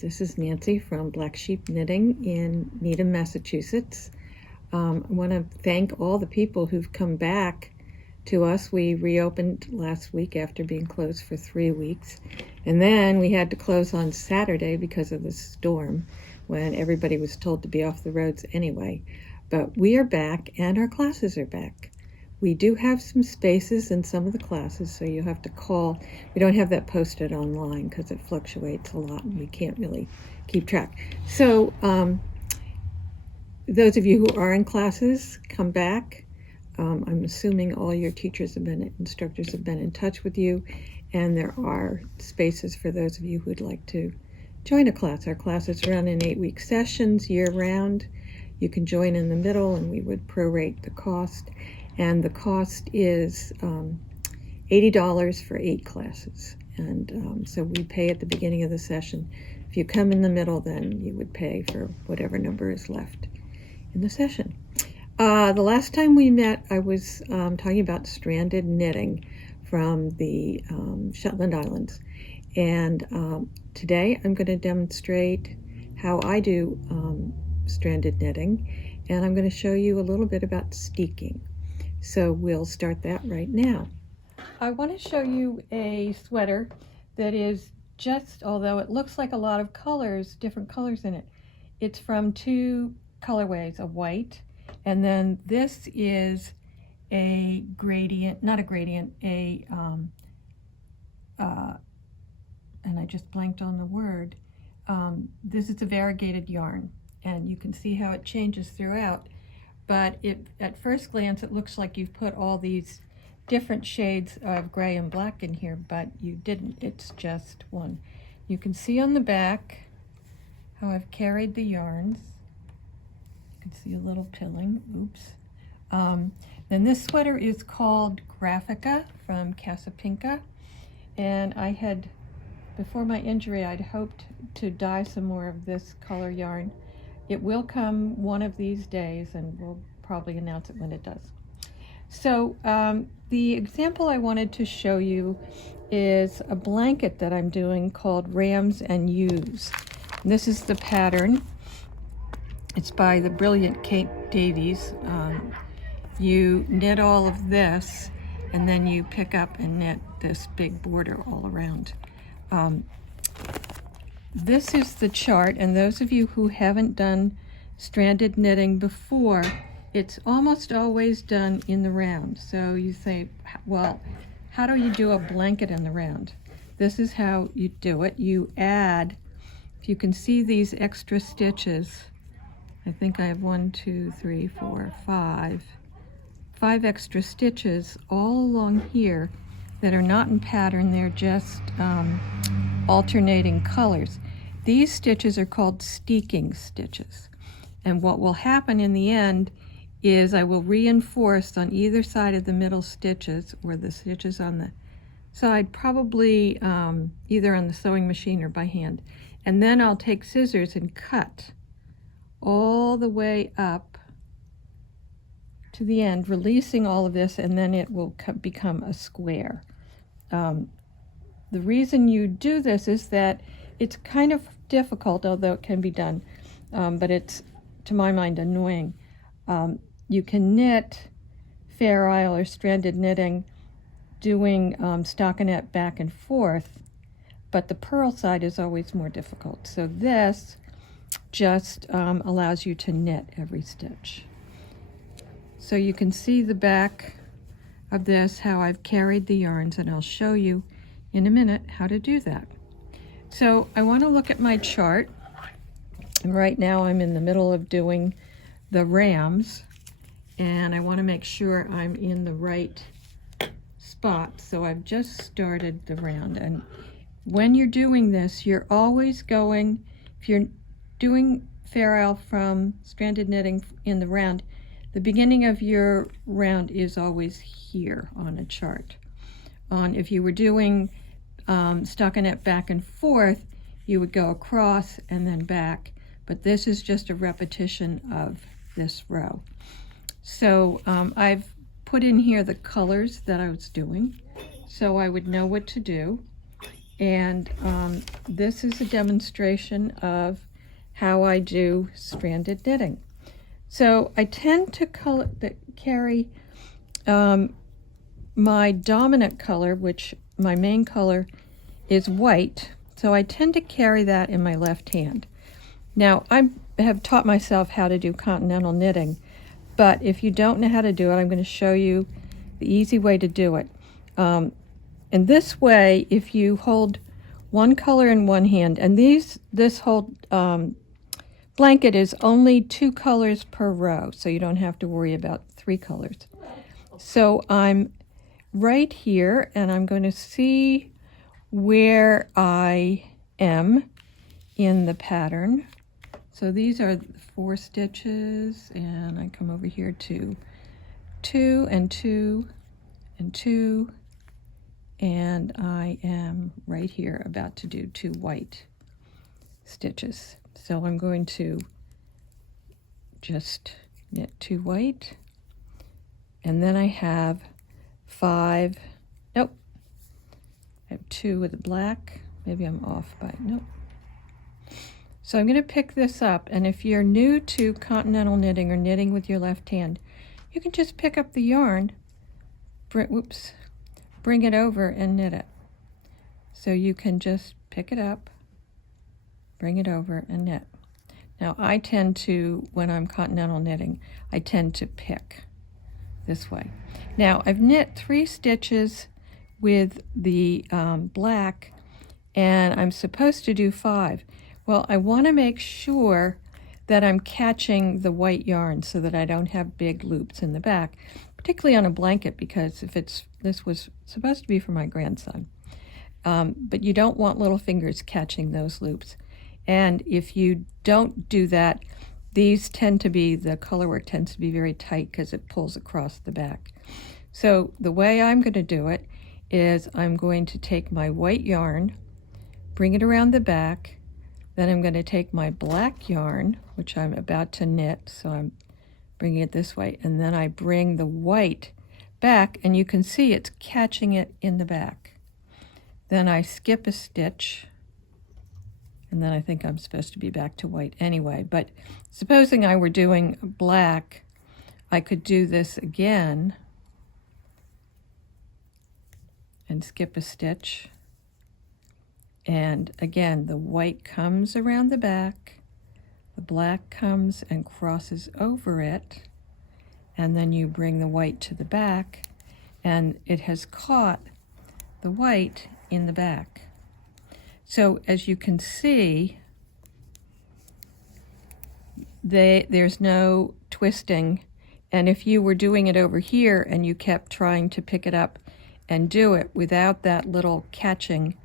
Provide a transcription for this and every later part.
This is Nancy from Black Sheep Knitting in Needham, Massachusetts. I want to thank all the people who've come back to us. We reopened last week after being closed for 3 weeks. And then we had to close on Saturday because of the storm when everybody was told to be off the roads anyway. But we are back and our classes are back. We do have some spaces in some of the classes, so you have to call. We don't have that posted online because it fluctuates a lot and we can't really keep track. So those of you who are in classes, come back. I'm assuming all your instructors have been in touch with you, and there are spaces for those of you who'd like to join a class. Our classes run in 8-week sessions year-round. You can join in the middle and we would prorate the cost. And the cost is $80 for 8 classes. And so we pay at the beginning of the session. If you come in the middle, then you would pay for whatever number is left in the session. The last time we met, I was talking about stranded knitting from the Shetland Islands. And today I'm going to demonstrate how I do stranded knitting. And I'm going to show you a little bit about steeking. So we'll start that right now. I want to show you a sweater that is just, although it looks like a lot of colors, different colors in it, it's from 2 colorways, a white, and then this is a gradient, not a gradient, and I just blanked on the word. This is a variegated yarn, and you can see how it changes throughout. But at first glance, it looks like you've put all these different shades of gray and black in here, but you didn't. It's just one. You can see on the back how I've carried the yarns. You can see a little pilling. Oops. Then this sweater is called Graphica from Casapinka. And I had, before my injury, I'd hoped to dye some more of this color yarn. It will come one of these days, and we'll probably announce it when it does. So the example I wanted to show you is a blanket that I'm doing called Rams and Ewes. And this is the pattern. It's by the brilliant Kate Davies. You knit all of this, and then you pick up and knit this big border all around. This is the chart, and those of you who haven't done stranded knitting before, it's almost always done in the round. So you say, well, how do you do a blanket in the round? This is how you do it. You add, if you can see these extra stitches, I think I have 1, 2, 3, 4, 5 extra stitches all along here that are not in pattern. They're just alternating colors. These stitches are called steeking stitches. And what will happen in the end is I will reinforce on either side of the middle stitches, or the stitches on the side, probably either on the sewing machine or by hand. And then I'll take scissors and cut all the way up to the end, releasing all of this, and then it will become a square. The reason you do this is that it's kind of difficult, although it can be done, but it's, to my mind, annoying. You can knit Fair Isle or stranded knitting doing stockinette back and forth, but the purl side is always more difficult. So this just allows you to knit every stitch. So you can see the back of this, how I've carried the yarns, and I'll show you in a minute how to do that. So I want to look at my chart. And right now I'm in the middle of doing the rams, and I want to make sure I'm in the right spot. So I've just started the round, and when you're doing this, you're always going, if you're doing Fair Isle from stranded knitting in the round, the beginning of your round is always here on a chart. If you were doing stockinette back and forth, you would go across and then back, but this is just a repetition of this row. So I've put in here the colors that I was doing, so I would know what to do. and this is a demonstration of how I do stranded knitting. So I tend to carry my dominant color, which my main color is white, so I tend to carry that in my left hand. Now, I have taught myself how to do continental knitting, but if you don't know how to do it, I'm going to show you the easy way to do it. In this way, if you hold one color in one hand, and this whole blanket is only 2 colors per row, so you don't have to worry about 3 colors. So I'm right here, and I'm going to see where I am in the pattern. So these are 4 stitches, and I come over here to 2 and 2 and 2, and I am right here about to do 2 white stitches. So I'm going to just knit 2 white, and then I have 5, nope, I have 2 with the black, maybe I'm off by, nope. So I'm going to pick this up, and if you're new to continental knitting or knitting with your left hand, you can just pick up the yarn, bring it over and knit it. So you can just pick it up, bring it over and knit. Now I tend to, when I'm continental knitting, I tend to pick this way. Now I've knit 3 stitches with the black, and I'm supposed to do 5. Well, I want to make sure that I'm catching the white yarn so that I don't have big loops in the back, particularly on a blanket, because if this was supposed to be for my grandson. But you don't want little fingers catching those loops. And if you don't do that, these tend to be, the color work tends to be very tight because it pulls across the back. So the way I'm going to do it is I'm going to take my white yarn, bring it around the back, then I'm going to take my black yarn, which I'm about to knit, so I'm bringing it this way, and then I bring the white back, and you can see it's catching it in the back. Then I skip a stitch, and then I think I'm supposed to be back to white anyway, but supposing I were doing black, I could do this again and skip a stitch. And again, the white comes around the back, the black comes and crosses over it, and then you bring the white to the back, and it has caught the white in the back. So as you can see, there's no twisting, and if you were doing it over here and you kept trying to pick it up and do it without that little catching,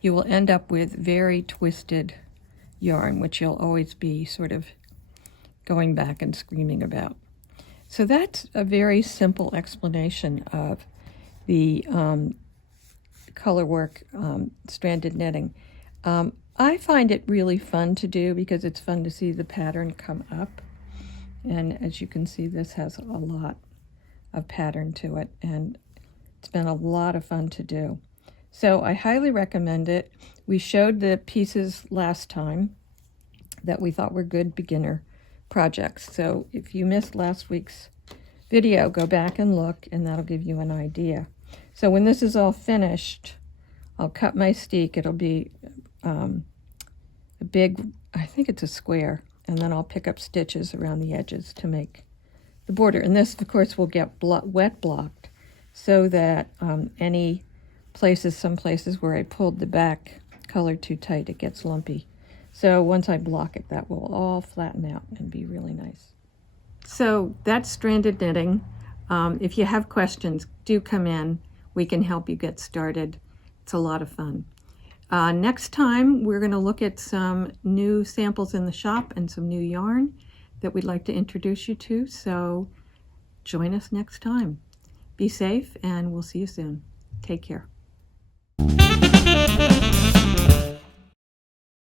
you will end up with very twisted yarn, which you'll always be sort of going back and screaming about. So that's a very simple explanation of the color work, stranded knitting. I find it really fun to do because it's fun to see the pattern come up. And as you can see, this has a lot of pattern to it, and it's been a lot of fun to do. So I highly recommend it. We showed the pieces last time that we thought were good beginner projects. So if you missed last week's video, go back and look, and that'll give you an idea. So when this is all finished, I'll cut my steek. It'll be a big, I think it's a square, and then I'll pick up stitches around the edges to make the border. And this, of course, will get wet blocked so that some places where I pulled the back color too tight, it gets lumpy. So once I block it, that will all flatten out and be really nice. So that's stranded knitting. If you have questions, do come in. We can help you get started. It's a lot of fun. Next time, we're going to look at some new samples in the shop and some new yarn that we'd like to introduce you to. So join us next time. Be safe, and we'll see you soon. Take care.